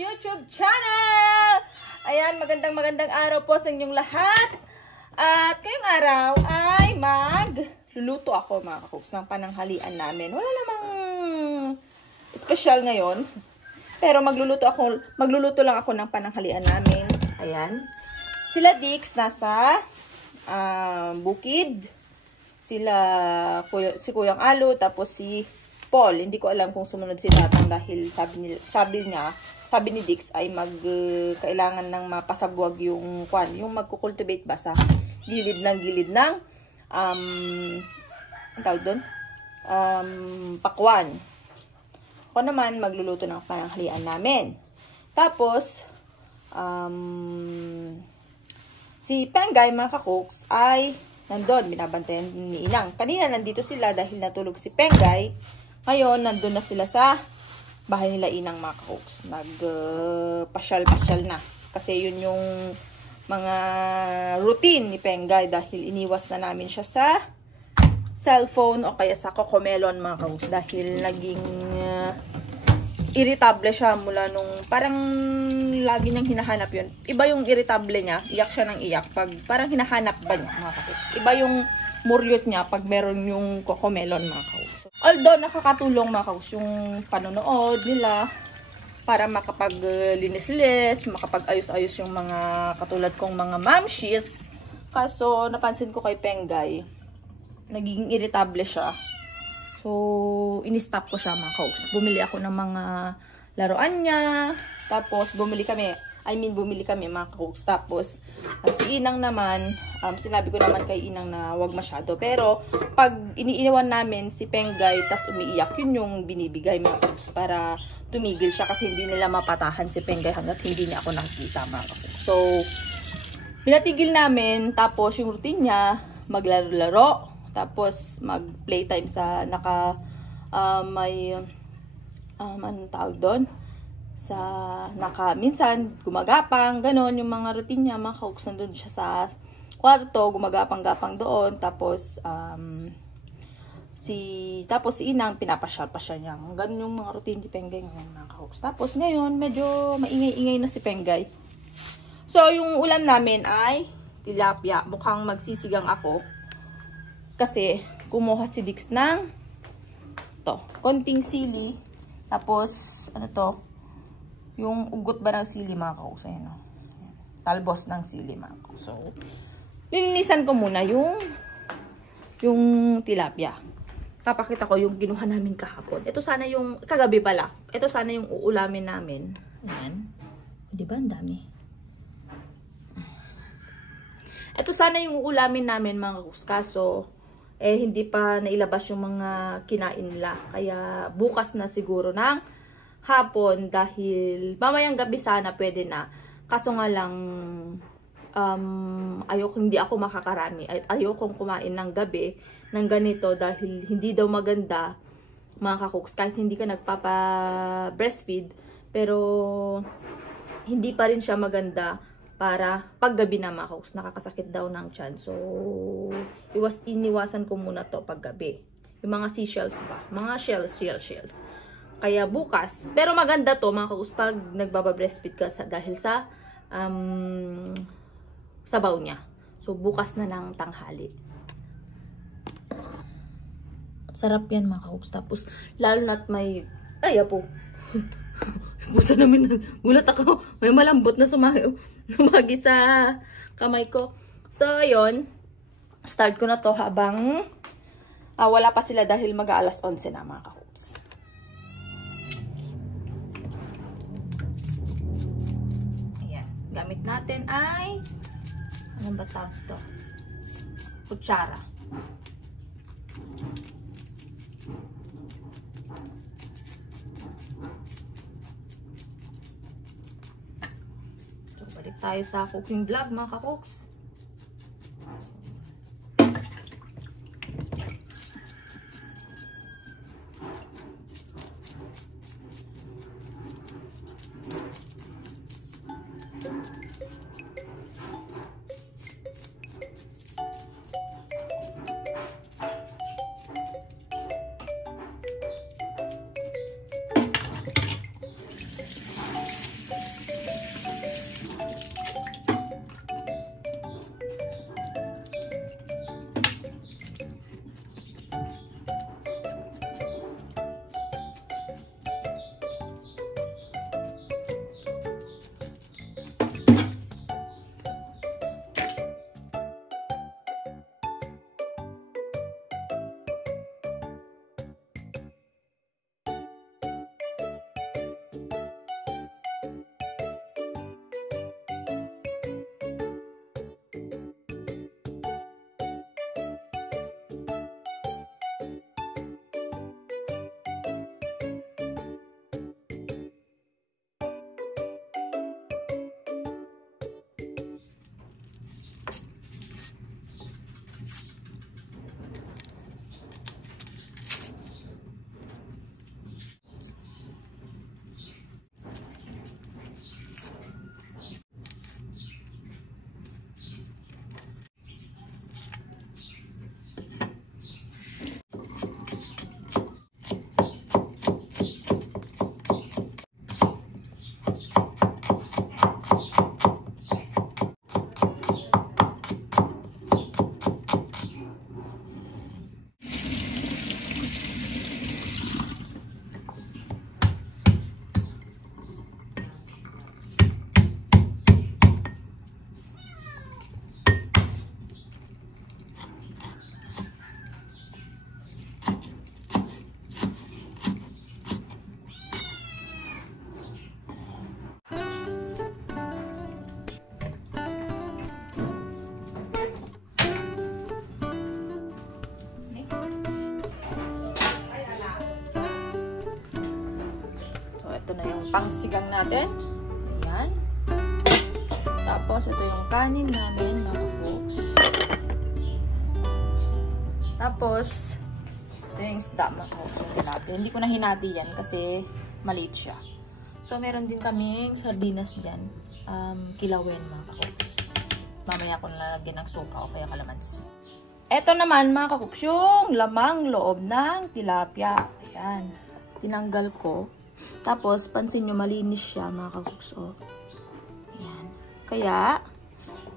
YouTube channel! Ayan, magandang araw po sa inyong lahat. At ngayong araw ay magluluto ako mga kakooks ng pananghalian namin. Wala namang special ngayon. Pero magluluto lang ako ng pananghalian namin. Ayan. Sila Dix nasa bukid. Si Kuyang Alo, tapos si Paul. Hindi ko alam kung sumunod si Tatang dahil sabi ni Dix ay kailangan ng mapasabwag yung magkukultivate ba sa gilid ng pakwan. Ako naman magluluto ng pananghalian namin. Tapos si Pengay mga kakooks ay nandun, binabantayan ni Inang. Kanina nandito sila dahil natulog si Pengay. Ngayon, nandun na sila sa bahay nila Inang mga kakooks. Nagpasyal-pasyal na. Kasi yun yung mga routine ni Pengay dahil iniwas na namin siya sa cellphone o kaya sa Cocomelon mga kakooks. Dahil naging irritable siya mula nung parang lagi niyang hinahanap yun. Iba yung irritable niya, iyak siya ng iyak. Pag parang hinahanap ba niya mga kakooks. Iba yung muryot niya pag meron yung Cocomelon mga kakooks. Although nakakatulong mga kakooks yung panonood nila para makapaglinis-lis, makapag-ayos-ayos yung mga katulad kong mga mamshies. Kaso napansin ko kay Pengay, nagiging irritable siya. So, in-stop ko siya mga kakooks. Bumili ako ng mga laruan niya. Tapos, bumili kami mga kakooks. Tapos, si Inang naman, sinabi ko naman kay Inang na wag masyado. Pero, pag iniiwan namin si Pengay, tas umiiyak, yun yung binibigay mga kakooks para tumigil siya. Kasi hindi nila mapatahan si Pengay hanggat hindi niya ako nakikita mga kakooks. So, pinatigil namin. Tapos, yung routine niya, maglaro-laro. Tapos, mag-playtime sa anong tawag doon? Minsan, gumagapang, ganon, yung mga routine niya, mga kakooks, nandun siya sa kwarto, gumagapang-gapang doon, tapos, si Inang, pinapasyal-pasyal niya. Ganon yung mga routine ni Pengay ngayon, mga kakooks. Tapos, ngayon, medyo maingay-ingay na si Pengay. So, yung ulam namin ay tilapia. Mukhang magsisigang ako. Kasi, kumuha si Dix ng konting sili. Tapos, yung ugot ba ng sili mga kakooks. Ayan, talbos ng sili mga kakooks. So, lilinisan ko muna yung tilapia. Papakita ko yung ginuha namin kahapon. Ito sana yung, kagabi pala. Ito sana yung uulamin namin. Ayan. Diba, ang dami. Ito sana yung uulamin namin mga kakooks. Kaso, hindi pa nailabas yung mga kinain nila. Kaya, bukas na siguro ng hapon dahil mamayang gabi sana pwede na. Kaso nga lang hindi ako makakarami. Ayokong kumain ng gabi ng ganito dahil hindi daw maganda mga kakooks. Kahit hindi ka nagpapa-breastfeed pero hindi pa rin siya maganda para paggabi na mga kakooks. Nakakasakit daw ng tiyan. So, iniwasan ko muna to paggabi. Yung mga seashells ba? Mga shells. Kaya bukas. Pero maganda to mga kakooks pag nagbaba-breastfeed ka dahil sa sabaw niya. So, bukas na ng tanghali. Sarap yan mga kakooks. Tapos, lalo na't may apo. Busa namin. Gulat ako. May malambot na sumagi sa kamay ko. So, ayun. Start ko na to habang wala pa sila dahil mag-aalas 11 na mga kakooks. Gamit natin ay anong ba tawag ito? Kutsara. So, balik tayo sa cooking vlog mga kakooks. pangsigang natin. Ayan. Tapos, ito yung kanin namin, mga folks. Tapos, ito yung isda, mga folks, yung tilapia. Hindi ko na hinati yan kasi maliit siya. So, meron din kaming sardinas dyan. Kilawin, mga folks. Mamaya ko nalagyan ng suka o kaya kalamansi. Ito naman, mga kakuks, yung lamang loob ng tilapia. Ayan. Tinanggal ko. Tapos, pansin nyo, malinis siya, mga kakuks. Oh. Ayan. Kaya,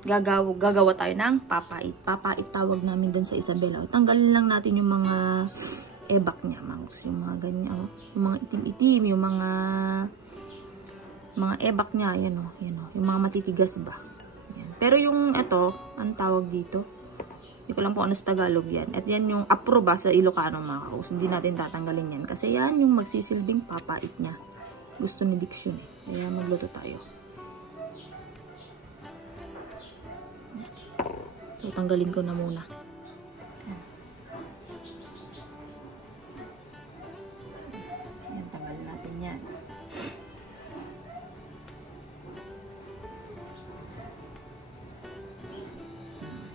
gagawa tayo ng papait. Papait tawag namin dun sa Isabela. Tanggalin lang natin yung mga ebak niya, mga kakuks. Yung mga ganyan, oh. Yung mga itim-itim, yung mga ebak niya. Ayan, oh. Ayan, oh. Yung mga matitigas ba. Ayan. Pero yung ito, ang tawag dito, hindi ko lang po ano sa Tagalog yan. At yan yung aproba sa Ilocano, mga kaus. Hindi natin tatanggalin yan. Kasi yan yung magsisilbing papait niya. Gusto ni Dix yun. Kaya magluto tayo. So, tanggalin ko na muna. Yan, tanggalin natin yan.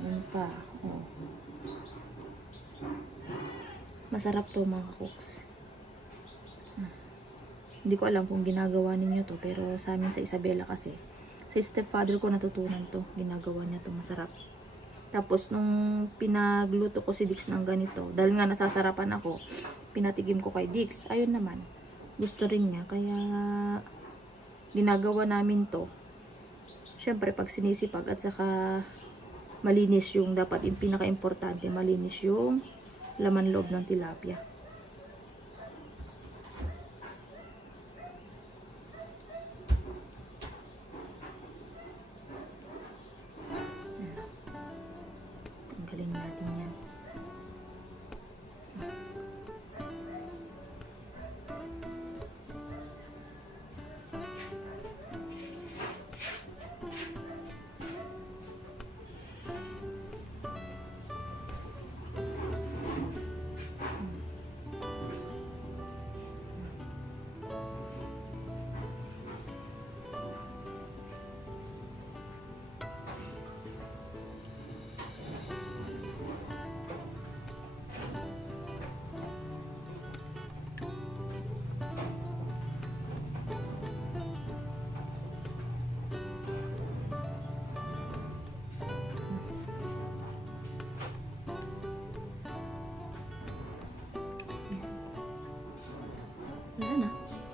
Ano pa? Oh. Masarap to, mga cooks. Hindi ko alam kung ginagawa ninyo to, pero sa amin sa Isabela kasi, sa stepfather ko natutunan to. Ginagawa niya to, masarap. Tapos, nung pinagluto ko si Dix ng ganito, dahil nga nasasarapan ako, pinatigim ko kay Dix. Ayun naman, gusto rin niya. Kaya, ginagawa namin to. Syempre, pag sinisipag at saka malinis yung, dapat yung pinaka-importante, malinis yung laman loob ng tilapia. Tanggalin natin yan.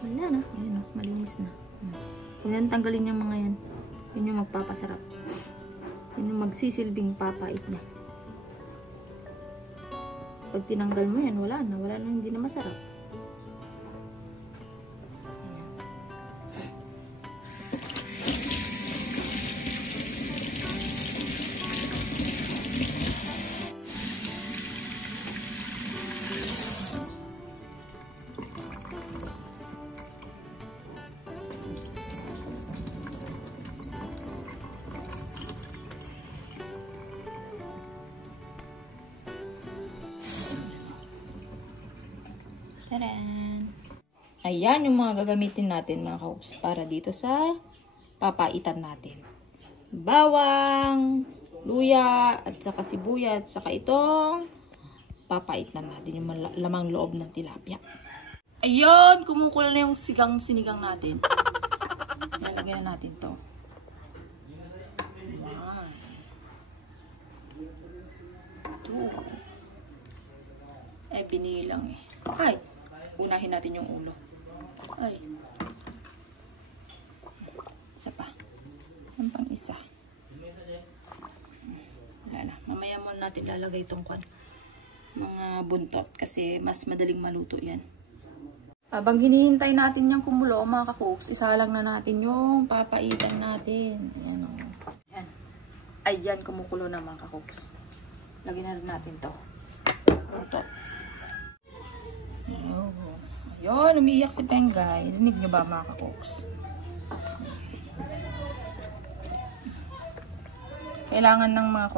Wala na. Ayun, malinis na. Kung yan, tanggalin yung mga yan. Yun yung magpapasarap. Yun yung magsisilbing papait niya. Pag tinanggal mo yan, wala na. Wala na, hindi na masarap. Taran! Ayan yung mga gagamitin natin, mga kaups, para dito sa papaitan natin. Bawang, luya, at saka sibuyas, at saka itong papaitan natin, yung lamang loob ng tilapia. Ayan! Kumukulo na yung sinigang natin. Lalagyan na natin to. Ayan. Ito. Eh, binilang eh. Ay! Unahin natin yung ulo. Ay. Isa pa. Ang pang isa. Ayan na. Mamaya muna natin lalagay itong mga buntot. Kasi mas madaling maluto yan. Habang hinihintay natin yung kumulo, mga kakooks, isalang na natin yung papaitan natin. Ayan o. Ayan. Ayan, kumukulo na, mga kakooks. Lagyan na rin natin to. Buntot. Ayun, umiiyak si Pengay. Rinig nyo ba, mga kakooks? Kailangan ng mga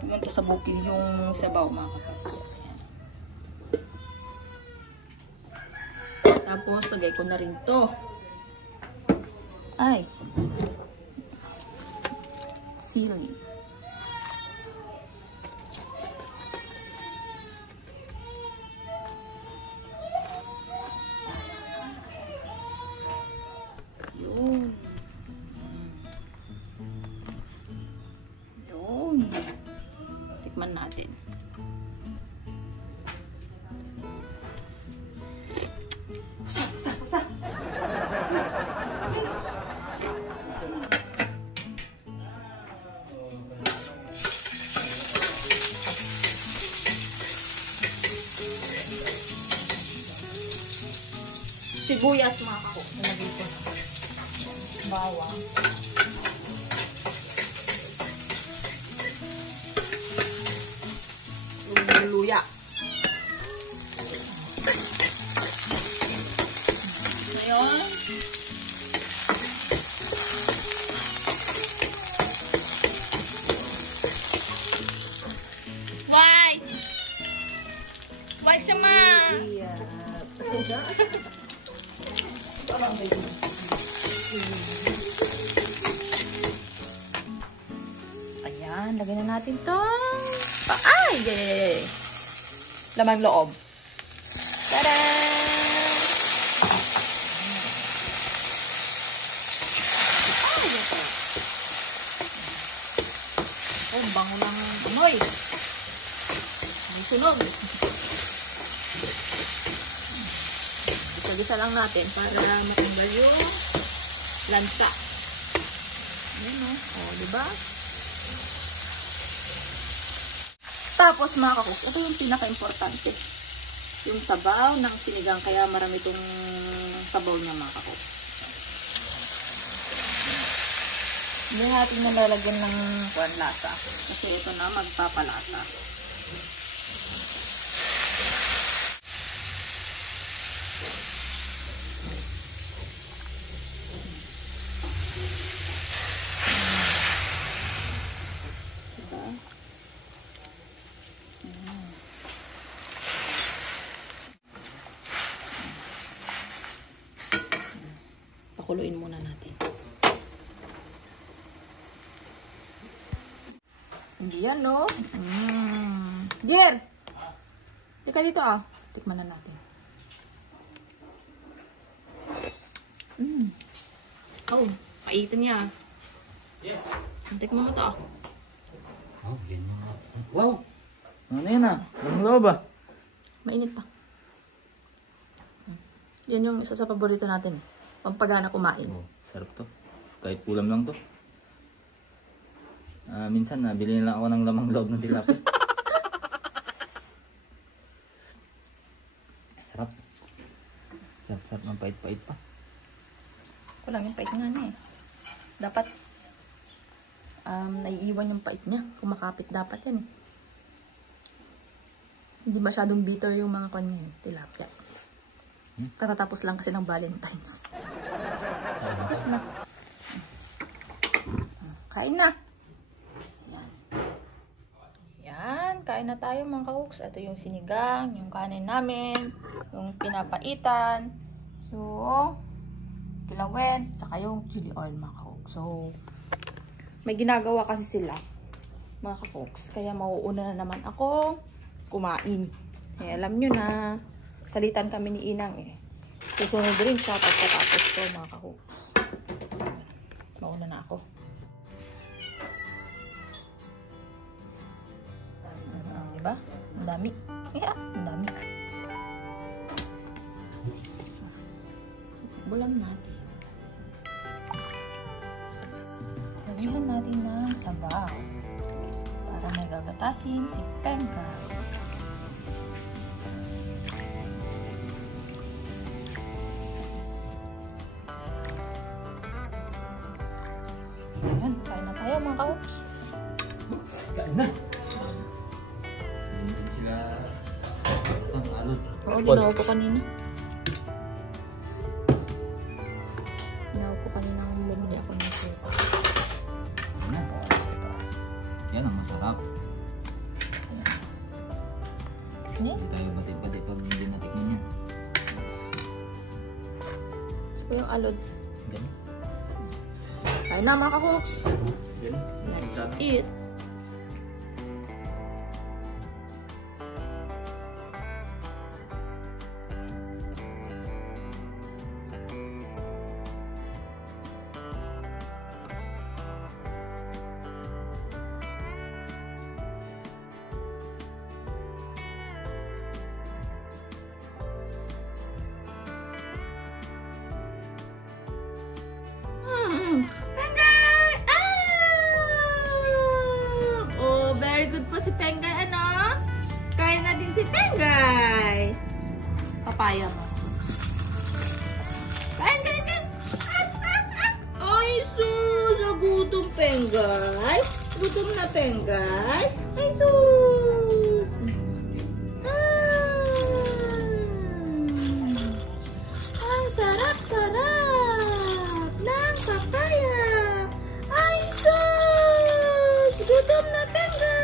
pumunta sa bukid yung sabaw, mga kakooks. Tapos, lagay ko na rin to. Ay. Sili. Yun. Yun. Tikman natin. Kusa. Sibuyas mga kako. Nalagay ko na. Bawang. Luya. Ngayon. Why siya ma? Ayan, lagyan na natin to. Ay! Yay! Lamang loob. Tada! Ay! Oh, bango ng amoy. May sunog. Isa-gisa lang natin para matanggal yung lansa. Ayan o. O, diba? Tapos mga kakus, ito yung pinaka-importante. Yung sabaw ng sinigang. Kaya marami itong sabaw niya mga kakus. Hindi natin nalalagyan ng lasa. Kasi ito na magpapalasa. Pakuluin muna natin. Hindi yan, no? Jer! Tika dito, ah. Tikman na natin. Oh, paitin niya. Yes. Tikman mo to. Oh, yan yung... Wow! Ano yan, ah? Anong loob, ah? Mainit pa. Yan yung isa sa paborito natin. Pampagana kumain. Oh, sarap to. Kahit ulam lang to. Minsan nabili na lang ako ng lamang loob ng tilapia. Sarap. Sarap ng pait-pait pa. Kulang yung pait nga na eh. Dapat naiiwan yung pait niya. Kumakapit dapat yan eh. Hindi masyadong bitter yung mga kanya eh. Tilapia. Katatapos lang kasi ng Valentine's. Tapos na. Kain na. Yan. Kain na tayo mga kakuks. Ito yung sinigang, yung kanin namin, yung pinapaitan, yung kilawin, saka yung chili oil mga kakuks. So, may ginagawa kasi sila mga kakuks. Kaya mauuna na naman ako kumain. Eh, alam nyo na, salitan kami ni Inang eh. Susunod rin siya pagkatapos ko mga kakuks. Mauna na ako. Diba? Ang dami. Yeah, ang dami. Bulam natin. Lagyan natin ng sabaw. Para may gagatasin si Penka. Ayan, kain na tayo mga kaops. Kain na! Hindi sila ang alod. Oo, ginawa ko kanina. Ginawa ko kanina kung bumili ako ng sopa. Yan ang masarap. Ayan. Hindi tayo bati-bati pag hindi natikman yan. ko yung alod. Ganun. Kain na mga ka-cooks. Ganun. Let's eat. Pengay! Oh, very good po si Pengay, ano? Kain na din si Pengay. Papaya mo. Kain, kain, kain. Ay, sus! Nagutom, Pengay. Gutom na, Pengay. Ay, sus! Ang sarap-sarap ng papaya. Ay, sus! Gutom na, Pengay.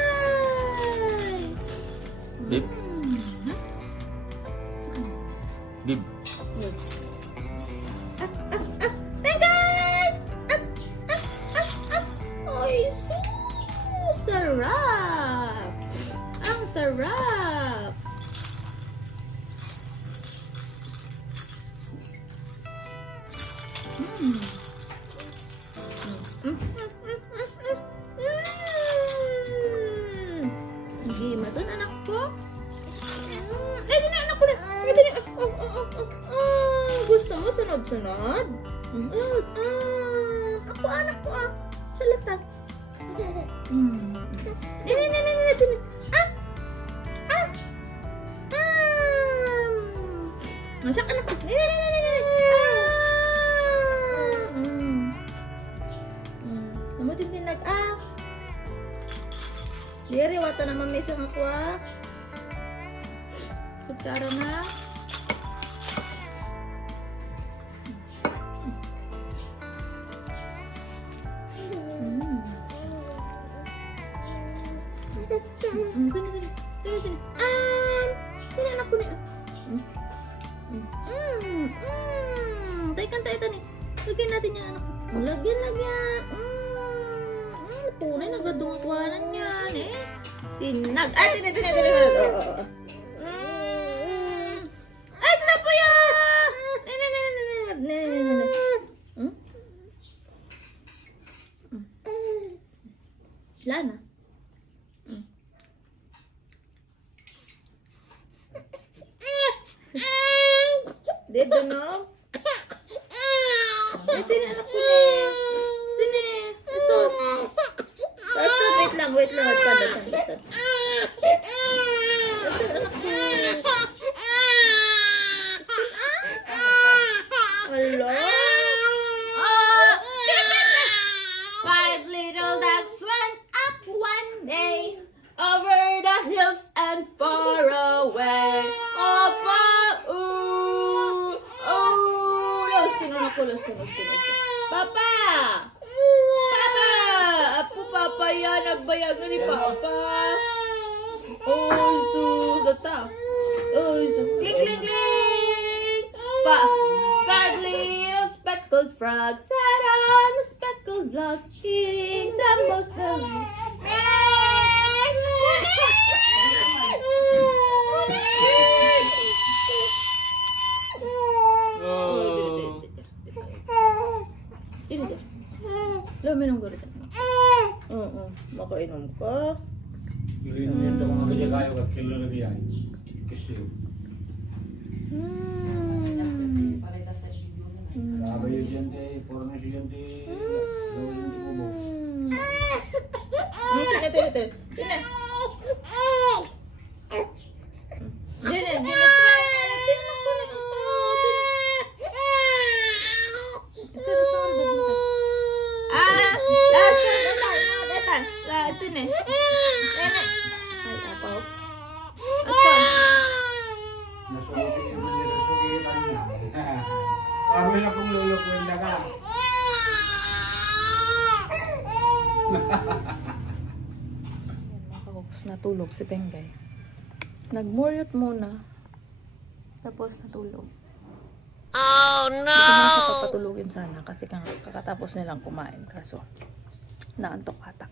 Bib. Bib. Pengay! Ay, sus! Sarap! Ang sarap! Hindi masan anak ko. Eh, di na anak ko na. Eh, di na. Gusto mo sunod-sunod? Ako anak ko Salata. Di. Masak anak ko. Namutin din Diri, wata naman may isang ako Kutsara na. Tinan ako niya. Tayo ito ni. Lagyan natin yung anak ko. Lagyan. Punay, nagadung akwanan yan Tinag. Tinag. Ay, ito na po yan! Lana. Dito, no? Sini anak ko Sini. Ito. Wait lang. Tanda. Ito, anak ko. Hello? Five little ducks went up one day over the hills and far away. Los. Papa! Papa yan, nagbayagan ni Papa. Sus, data. Sus, cling. Five little speckled frogs sat on a speckled block, eating some most minum ko rin. Oo, makainom ka. Ilinom yan daw mga kaya kayo at kilo na yan. Kasi Sabi yun dyan de, puro na siya dyan de. Gawin yung kubo. Tina. Ay, apaw. Nasukitan niya. Kami na kung lulukwenda ka. Natulog si Pengay. Nag-muriot muna. Tapos natulog. Oh Hindi ko na siya papatulugin sana kasi kakatapos nilang kumain. Kaso, naantok ata.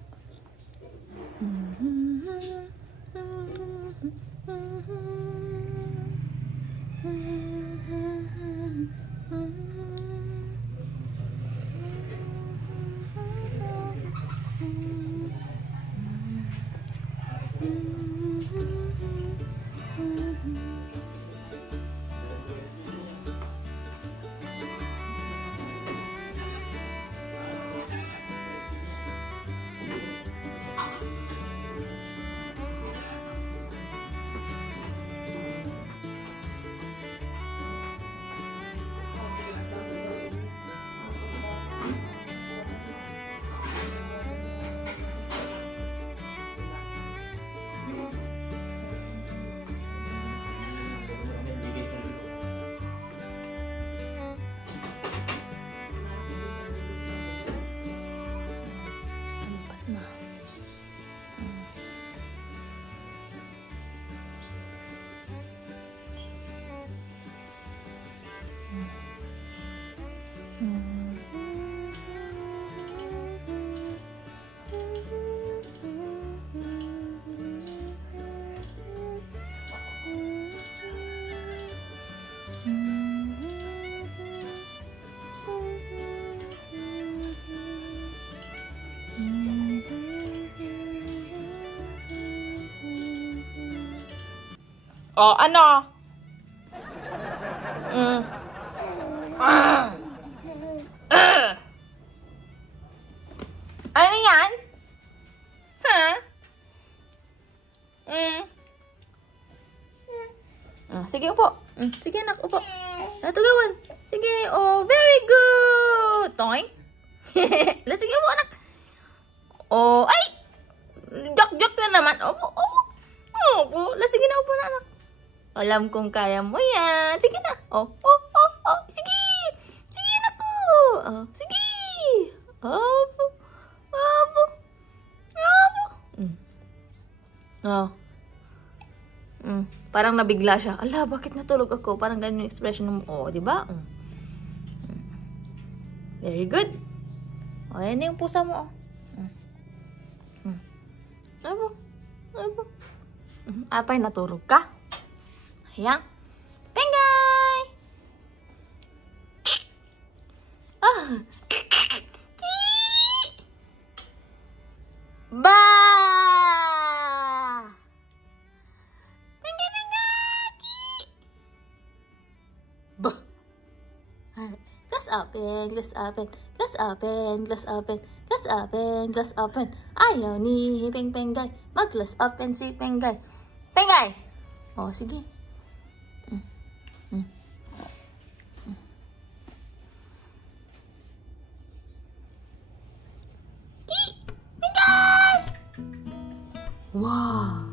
Oh, ano? Ano yan? Ha? Sige, upo. Sige, anak, upo. Natugawan. Sige, oh, very good. Toing. Sige, upo, anak. Oh, ay! Jak-jak na naman. Opo, opo. Opo. Sige na, upo na, anak. Alam kong kaya mo yan. Sige na. Oh, oh, oh, oh. Sige. Sige, anak ko. Oh, sige. Opo. Opo. Opo. Oh. Parang nabigla siya. Ala, bakit natulog ako? Parang ganyan yung expression mo. Oh, di ba? Very good. Oh, yan yung pusa mo. Abo. Abo. Apay, natulog ka? Ayan. Pengay! Ah! Ba! Pengay, pengay! Ba! Glass open, glass open, glass open, glass open, glass open, glass open. Ayaw ni Pengay. Mag-glass open si Pengay. Pengay! Oh, sige. Wow!